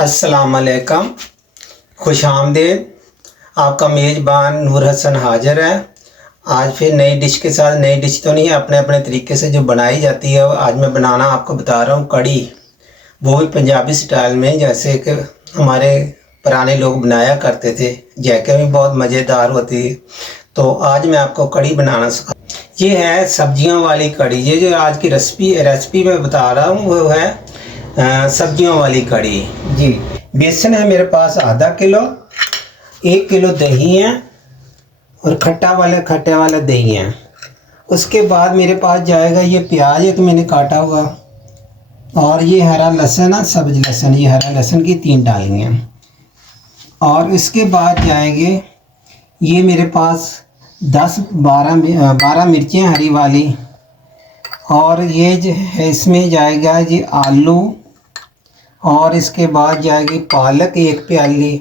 अस्सलाम वालेकुम, खुश आमदीद। आपका मेज़बान नूर हसन हाज़िर है। आज फिर नई डिश के साथ, नई डिश तो नहीं है, अपने अपने तरीके से जो बनाई जाती है आज मैं बनाना आपको बता रहा हूँ कड़ी। वो भी पंजाबी स्टाइल में, जैसे कि हमारे पुराने लोग बनाया करते थे। जैके भी बहुत मज़ेदार होती है। तो आज मैं आपको कड़ी बनाना सिखा। ये है सब्जियों वाली कड़ी। ये जो आज की रेसिपी मैं बता रहा हूँ वो है सब्जियों वाली कड़ी। जी, बेसन है मेरे पास आधा किलो, 1 किलो दही है और खट्टे वाला दही है। उसके बाद मेरे पास जाएगा ये प्याज एक मैंने काटा हुआ, और ये हरा लहसुन है, सब्ज लहसुन, ये हरा लहसुन की 3 डालेंगे। और इसके बाद जाएंगे ये मेरे पास 10-12 मिर्चें हरी वाली, और ये जो है इसमें जाएगा ये आलू, और इसके बाद जाएगी पालक 1 प्याली,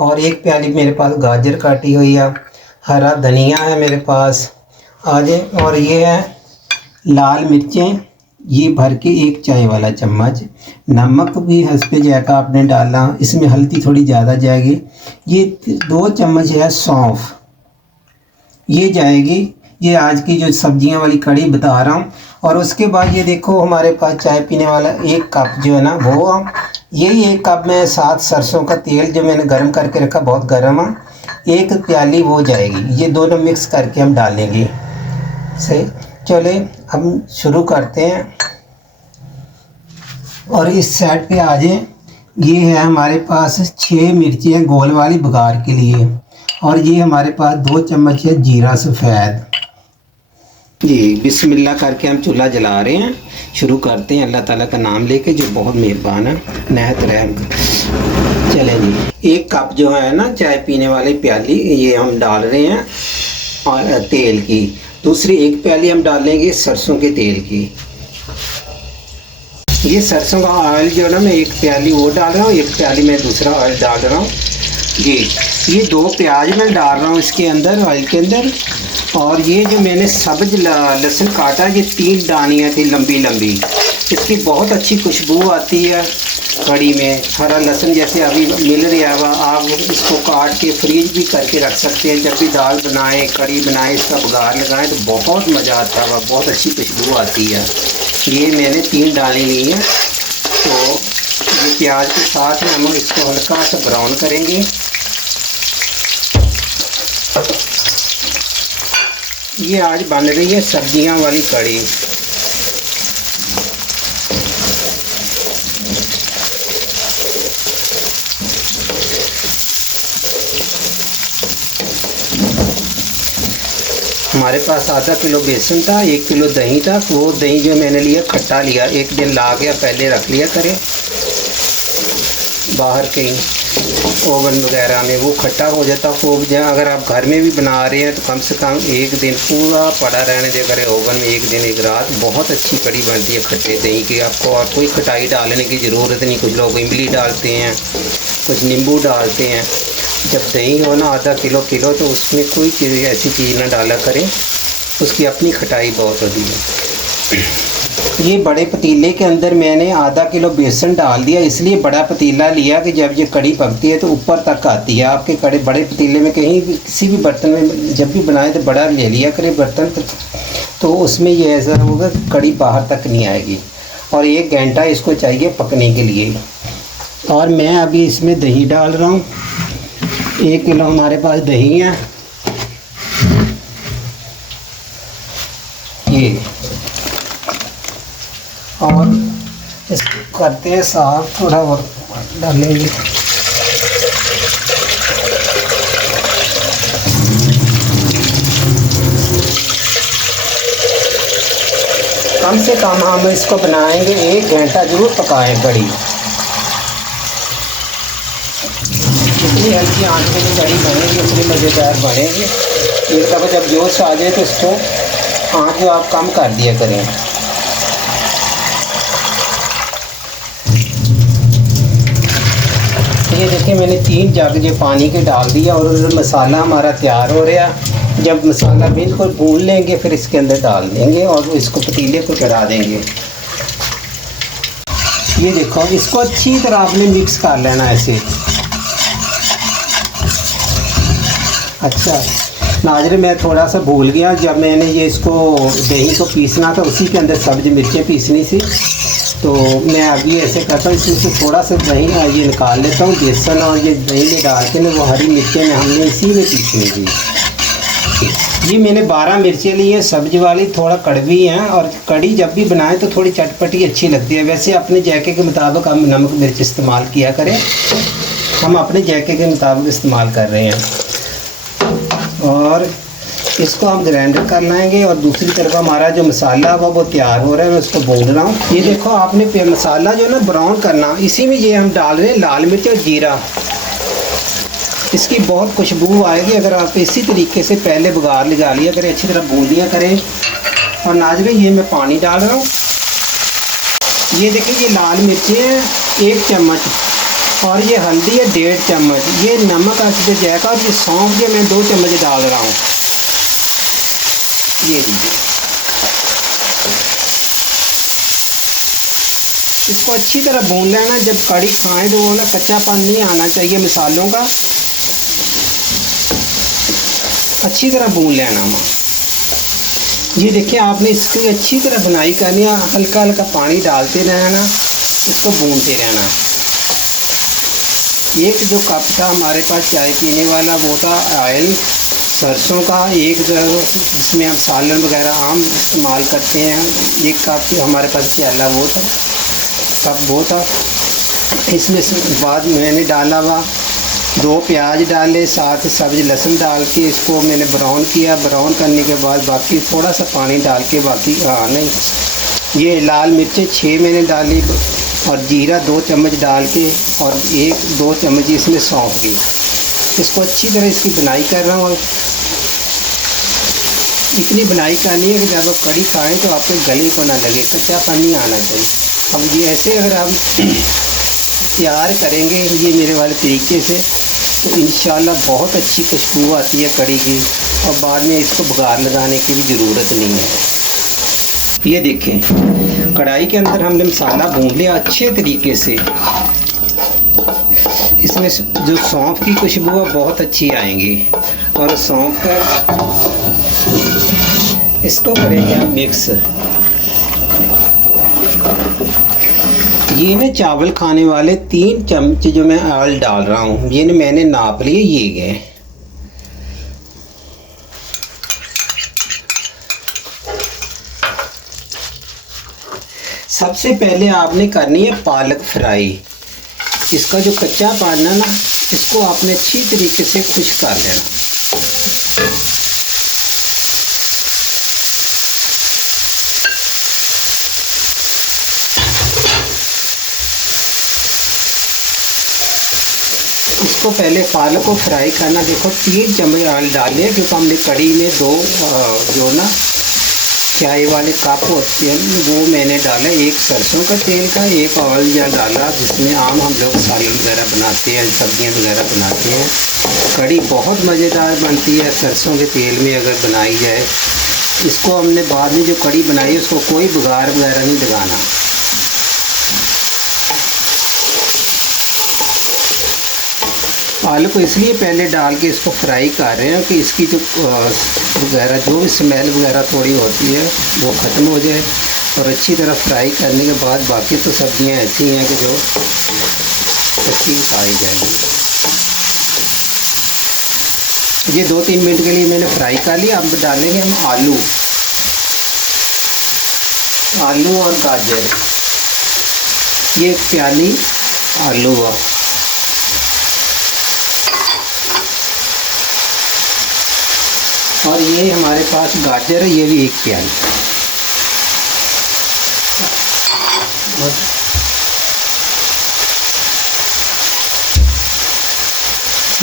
और 1 प्याली मेरे पास गाजर काटी हुई है, हरा धनिया है मेरे पास आज, और ये है लाल मिर्चें, ये भर के 1 चाय वाला चम्मच। नमक भी हंसपे जाएगा आपने डालना, इसमें हल्दी थोड़ी ज़्यादा जाएगी। ये 2 चम्मच है सौंफ, ये जाएगी। ये आज की जो सब्जियां वाली कड़ी बता रहा हूँ। और उसके बाद ये देखो हमारे पास चाय पीने वाला 1 कप जो है ना, वो यही 1 कप में 7 सरसों का तेल जो मैंने गर्म करके रखा, बहुत गर्म है, 1 प्याली वो जाएगी। ये दोनों मिक्स करके हम डालेंगे। सही, चले हम शुरू करते हैं। और इस साइड पे आ जाए। ये है हमारे पास 6 मिर्चियाँ गोल वाली बघार के लिए, और ये हमारे पास 2 चम्मच है जीरा सफ़ेद। जी, बिस्मिल्लाह करके हम चूल्हा जला रहे हैं। शुरू करते हैं अल्लाह ताला का नाम लेके, जो बहुत मेहरबान है, नहायत रहम। चलें जी, 1 कप जो है ना चाय पीने वाली प्याली, ये हम डाल रहे हैं और तेल की। दूसरी 1 प्याली हम डालेंगे सरसों के तेल की। ये सरसों का ऑयल जो है ना, मैं 1 प्याली वो डाल रहा हूँ, 1 प्याली मैं दूसरा ऑयल डाल रहा हूँ। ये 2 प्याज मैं डाल रहा हूँ इसके अंदर, ऑयल के अंदर। और ये जो मैंने सब्ज लहसुन काटा, ये 3 डानियाँ थी लंबी लंबी। इसकी बहुत अच्छी खुशबू आती है कड़ी में। हरा लहसुन जैसे अभी मिल रहा है, आप इसको काट के फ्रीज भी करके रख सकते हैं। जब भी दाल बनाएं, कड़ी बनाएं, इसका बघार लगाएं तो बहुत मज़ा आता है, बहुत अच्छी खुशबू आती है। ये मैंने 3 डाली ली है। तो ये प्याज के साथ में हम इसको हल्का सा ब्राउन करेंगे। ये आज बन रही है सब्जियां वाली कड़ी। हमारे पास आधा किलो बेसन था, 1 किलो दही था। वो दही जो मैंने लिया खट्टा लिया, 1 दिन ला के पहले रख लिया करें बाहर कहीं ओवन वगैरह में, वो खट्टा हो जाता खूब। जहाँ अगर आप घर में भी बना रहे हैं तो कम से कम 1 दिन पूरा पड़ा रहने दे करें ओवन में, 1 दिन 1 रात। बहुत अच्छी कड़ी बनती है खट्टे दही की। आपको और कोई खटाई डालने की ज़रूरत नहीं। कुछ लोग इमली डालते हैं, कुछ नींबू डालते हैं। जब दही हो ना आधा किलो तो उसमें कोई चीज़ ऐसी चीज़ ना डाला करें, उसकी अपनी खटाई बहुत होती है। ये बड़े पतीले के अंदर मैंने आधा किलो बेसन डाल दिया, इसलिए बड़ा पतीला लिया कि जब ये कड़ी पकती है तो ऊपर तक आती है। आपके बड़े पतीले में कहीं भी किसी भी बर्तन में जब भी बनाए तो बड़ा ले लिया करें बर्तन, तो उसमें ये ऐसा होगा कड़ी बाहर तक नहीं आएगी। और 1 घंटा इसको चाहिए पकने के लिए। और मैं अभी इसमें दही डाल रहा हूँ। 1 किलो हमारे पास दही है। ये और इसको करते हैं साफ, थोड़ा और डालेंगे। कम से कम हम इसको बनाएंगे 1 घंटा जरूर पकाएं कड़ी। जितनी हल्की आंच में कड़ी बनेगी उतनी मज़ेदार बनेगी। एक दफ़ा जब जोश आ जाए तो इसको आंच जो आप कम कर दिया करें। ये देखिए मैंने 3 जग जो पानी के डाल दिया, और मसाला हमारा तैयार हो रहा। जब मसाला बिल्कुल भून लेंगे फिर इसके अंदर डाल देंगे और इसको पतीले को चढ़ा देंगे। ये देखो, इसको अच्छी तरह आपने मिक्स कर लेना ऐसे। अच्छा नाज़रीन, मैं थोड़ा सा भूल गया, जब मैंने ये इसको दही को पीसना था उसी के अंदर सब्ज़ मिर्चें पीसनी थी, तो मैं अभी ऐसे करता हूँ, इसमें से थोड़ा सा दही ये निकाल लेता हूँ, बेसन और ये दही में डाल के ना वो हरी मिर्चें में हमने इसी में पीसनी थी। ये मैंने 12 मिर्चें ली हैं सब्ज़ी वाली, थोड़ा कड़वी हैं, और कड़ी जब भी बनाएं तो थोड़ी चटपटी अच्छी लगती है। वैसे अपने जायके के मुताबिक हम नमक मिर्च इस्तेमाल किया करें, हम अपने जायके के मुताबिक इस्तेमाल कर रहे हैं। और इसको हम ग्राइंडर कर लाएंगे, और दूसरी तरफ हमारा जो मसाला हुआ वो तैयार हो रहा है, मैं उसको भून रहा हूँ। ये देखो, आपने मसाला जो है ना ब्राउन करना, इसी में ये हम डाल रहे हैं लाल मिर्च और जीरा। इसकी बहुत खुशबू आएगी अगर आप इसी तरीके से पहले बघार लगा लिया करें, अच्छी तरह भून लिया करें। और नाज़रीन, ये मैं पानी डाल रहा हूँ। ये देखिए, ये लाल मिर्चें हैं 1 चम्मच, और ये हल्दी है 1.5 चम्मच, ये नमक अच्छे जाएगा, और ये सौंफ के मैं 2 चम्मच डाल रहा हूँ। ये लीजिए, इसको अच्छी तरह भून लेना। जब कड़ी खाएं तो वो ना कच्चापन नहीं आना चाहिए मसालों का, अच्छी तरह भून लेना। ये देखिए, आपने इसकी अच्छी तरह बुनाई करनी है, हल्का हल्का पानी डालते रहना, इसको भूनते रहना। एक जो कप था हमारे पास चाय पीने वाला, वो था ऑयल सरसों का, एक जिसमें हम सालन वगैरह आम इस्तेमाल करते हैं, 1 कप हमारे पास प्याला वो था, कप वो था। इसमें बाद मैंने डाला हुआ 2 प्याज डाले, साथ सब्ज़ लहसुन डाल के इसको मैंने ब्राउन किया। ब्राउन करने के बाद बाकी थोड़ा सा पानी डाल के, बाकी नहीं, ये लाल मिर्चें 6 मैंने डाली, और जीरा 2 चम्मच डाल के, और 1-2 चम्मच इसमें सौंफ की। इसको अच्छी तरह इसकी बुनाई कर रहा हूँ। इतनी बुनाई करनी है कि जब आप कड़ी खाएँ तो आपके गले को ना लगे, कच्चापन नहीं आना चाहिए। अब ये ऐसे अगर आप तैयार करेंगे ये मेरे वाले तरीके से, तो इंशाल्लाह बहुत अच्छी खुशबू आती है कड़ी की, और बाद में इसको बघार लगाने की भी ज़रूरत नहीं है। ये देखें, कढ़ाई के अंदर हमने मसाला भून लिया अच्छे तरीके से। इसमें जो सौंफ की खुशबू है बहुत अच्छी आएंगी, और सौंफ का इसको करेंगे हम मिक्स। ये मैं चावल खाने वाले 3 चम्मच जो मैं ऑयल डाल रहा हूँ, ये मैंने नाप लिए, ये गए। सबसे पहले आपने करनी है पालक फ्राई। इसका जो कच्चा पाना ना, इसको आपने अच्छी तरीके से खुश्क कर लेना। इसको पहले पालक को फ्राई करना। देखो 3 चम्मच ऑयल डाले, क्योंकि हमने कड़ी में 2 जो ना चाय वाले कप होते हैं वो मैंने डाला, 1 सरसों का तेल का, 1 ऑयल या डाला जिसमें आम हम लोग सालन वगैरह बनाते हैं, सब्जियां वगैरह बनाते हैं। कड़ी बहुत मज़ेदार बनती है सरसों के तेल में अगर बनाई जाए। इसको हमने बाद में जो कड़ी बनाई है उसको कोई बघार वगैरह नहीं लगाना। आलू को इसलिए पहले डाल के इसको फ्राई कर रहे हैं कि इसकी जो वगैरह जो भी स्मेल वगैरह थोड़ी होती है वो ख़त्म हो जाए, और अच्छी तरह फ्राई करने के बाद बाकी तो सब्जियां ऐसी हैं कि जो अच्छी खाई जाएगी। ये 2-3 मिनट के लिए मैंने फ्राई कर लिया। अब डालेंगे हम आलू और गाजर। ये 1 प्याली आलू हुआ, और ये हमारे पास गाजर है, ये भी 1 प्याली।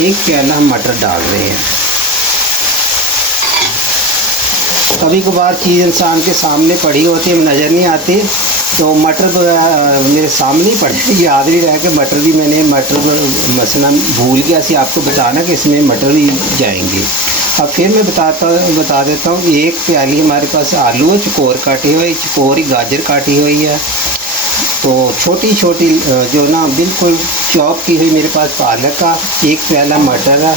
एक प्याला हम मटर डाल रहे हैं। कभी कभार चीज़ इंसान के सामने पड़ी होती है, नज़र नहीं आती, तो मटर मेरे सामने ही पड़े, याद नहीं रहा कि मटर भी मैंने मसला भूल गया सी आपको बताना कि इसमें मटर भी जाएंगे। अब फिर मैं बता देता हूँ। 1 प्याली हमारे पास आलू है, चकोर काटी हुई, चकोर ही गाजर काटी हुई है, तो छोटी छोटी जो ना बिल्कुल चॉप की हुई मेरे पास पालक का 1 प्याला मटर है।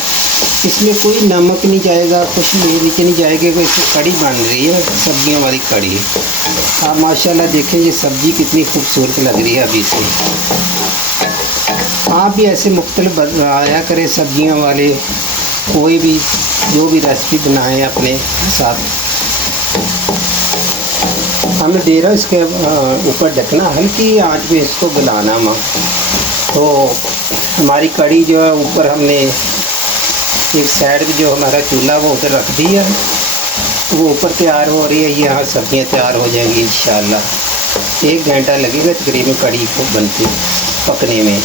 इसमें कोई नमक नहीं जाएगा, कुछ नीचे नहीं जाएगा, कोई कड़ी बन रही है, सब्जियों वाली कड़ी। आप माशाल्लाह देखें ये सब्ज़ी कितनी खूबसूरत लग रही है अभी से। आप भी ऐसे मुख्तलिफ बनाया करें सब्जियों वाले, कोई भी जो भी रेसिपी बनाएं अपने साथ। हमने डेरा इसके ऊपर ढकना, हल्की आंच पे इसको गलाना माँ। तो हमारी कड़ी जो है ऊपर हमने एक साइड पे जो हमारा चूल्हा वो उधर रख दिया है, वो ऊपर तैयार हो रही है। यहाँ सब्जियाँ तैयार हो जाएंगी इंशाल्लाह। 1 घंटा लगेगा तकरीबन कड़ी को बनते पकने में।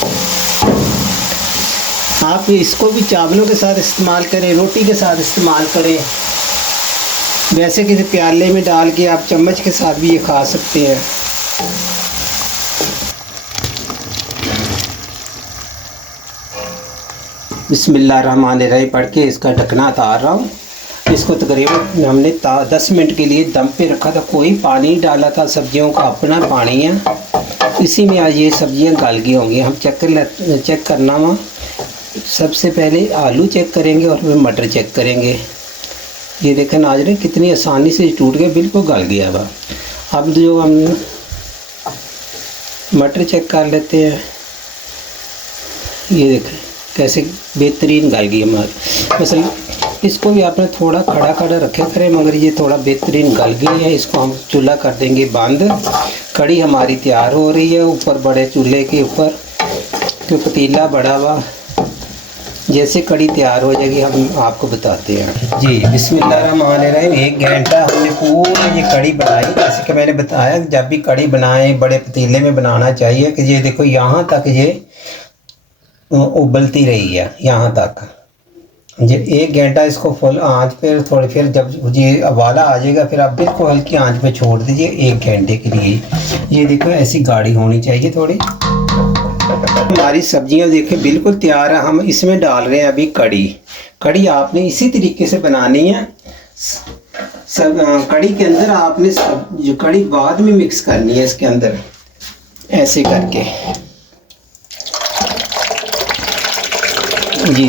आप इसको भी चावलों के साथ इस्तेमाल करें, रोटी के साथ इस्तेमाल करें, वैसे किसी प्याले में डाल के आप चम्मच के साथ भी ये खा सकते हैं। बिस्मिल्लाहिर्रहमानिर्रहीम पढ़ के इसका ढकना उतार रहा हूँ। इसको तकरीबन हमने 10 मिनट के लिए दम पे रखा था, कोई पानी डाला था, सब्जियों का अपना पानी है। इसी में आज ये सब्जियां गल गई होंगी। हम चेक करना वहाँ, सबसे पहले आलू चेक करेंगे और फिर मटर चेक करेंगे। ये देखें नाज़रीन कितनी आसानी से टूट के बिल्कुल गल गया हुआ। अब जो हम मटर चेक कर लेते हैं, ये देखें कैसे बेहतरीन गल गई हमारी। मसलन इसको भी आपने थोड़ा खड़ा खड़ा रखे करें, मगर ये थोड़ा बेहतरीन गल गई है। इसको हम चूल्हा कर देंगे बंद। कड़ी हमारी तैयार हो रही है ऊपर बड़े चूल्हे के ऊपर, तो पतीला बड़ा हुआ। जैसे कड़ी तैयार हो जाएगी हम आपको बताते हैं। जी बिस्मिल्लाहिर्रहमानिर्रहीम। 1 घंटा हमने पूरी ये कड़ी बनाई। जैसे कि मैंने बताया जब भी कड़ी बनाएं बड़े पतीले में बनाना चाहिए कि ये देखो यहाँ तक ये उबलती रही है, यहाँ तक। ये 1 घंटा इसको फुल आंच पे, थोड़ी फिर जब ये उबाला आ जाएगा फिर आप बिल्कुल हल्की आंच पे छोड़ दीजिए 1 घंटे के लिए। ये देखो ऐसी गाढ़ी होनी चाहिए थोड़ी। हमारी सब्जियां देखें बिल्कुल तैयार है। हम इसमें डाल रहे हैं अभी कड़ी। कड़ी आपने इसी तरीके से बनानी है। कड़ी के अंदर आपने जो कड़ी बाद में मिक्स करनी है इसके अंदर, ऐसे करके जी।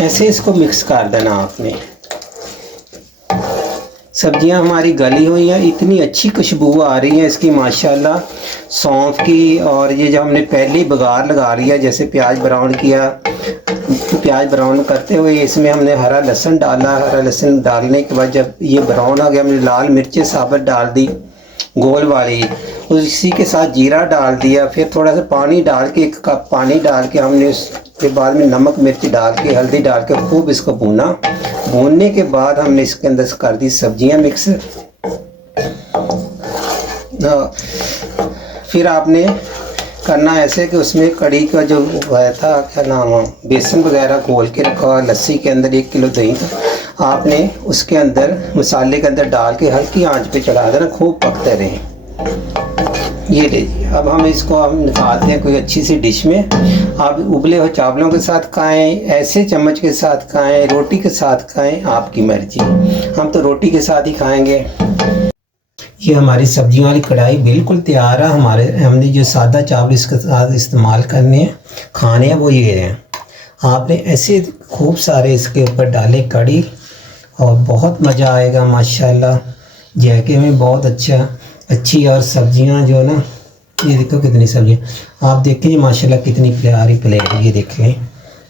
ऐसे इसको मिक्स कर देना आपने। सब्जियां हमारी गली हुई हैं, इतनी अच्छी खुशबू आ रही है इसकी माशाल्लाह सौंफ की। और ये जो हमने पहले बघार लगा लिया, जैसे प्याज ब्राउन किया, प्याज ब्राउन करते हुए इसमें हमने हरा लहसुन डाला। हरा लहसुन डालने के बाद जब ये ब्राउन हो गया, हमने लाल मिर्चें साबुत डाल दी गोल वाली, उसी के साथ जीरा डाल दिया। फिर थोड़ा सा पानी डाल के 1 कप पानी डाल के हमने उसके बाद में नमक मिर्च डाल के हल्दी डाल के खूब इसको भूना। भूनने के बाद हमने इसके अंदर कर दी सब्जियां मिक्स। फिर आपने करना ऐसे कि उसमें कड़ी का जो हुआ था क्या नाम है, बेसन वगैरह घोल के रखा हुआ लस्सी के अंदर 1 किलो दही था, आपने उसके अंदर मसाले के अंदर डाल के हल्की आंच पे चढ़ा देना, खूब पकते रहे। ये लीजिए। अब हम इसको निकालते हैं कोई अच्छी सी डिश में। आप उबले हुए चावलों के साथ खाएं, ऐसे चम्मच के साथ खाएं, रोटी के साथ खाएं, आपकी मर्जी। हम तो रोटी के साथ ही खाएंगे। ये हमारी सब्जियों वाली कढ़ाई बिल्कुल तैयार है। हमने जो सादा चावल इसके साथ इस्तेमाल करने हैं खाने हैं वो ये हैं। आपने ऐसे खूब सारे इसके ऊपर डाले कड़ी और बहुत मज़ा आएगा माशाल्लाह। जायके में बहुत अच्छी। और सब्जियां जो ना, ये देखो कितनी सब्जियां। आप देखें माशाल्लाह कितनी प्यारी प्लेट, ये देख लें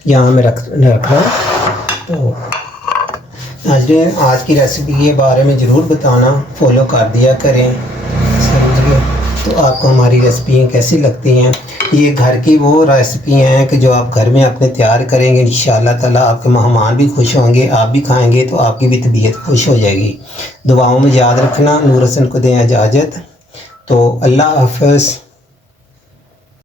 यहाँ मैं रख रहा हूँ। तो आज की रेसिपी के बारे में ज़रूर बताना, फॉलो कर दिया करें, समझिए। तो आपको हमारी रेसिपी कैसी लगती हैं? ये घर की वो रेसिपी हैं कि जो आप घर में अपने तैयार करेंगे इंशाअल्लाह ताला आपके मेहमान भी खुश होंगे, आप भी खाएंगे तो आपकी भी तबीयत खुश हो जाएगी। दुआओं में याद रखना। नूर हसन को दें इजाज़त। तो अल्लाह हाफ़िज़।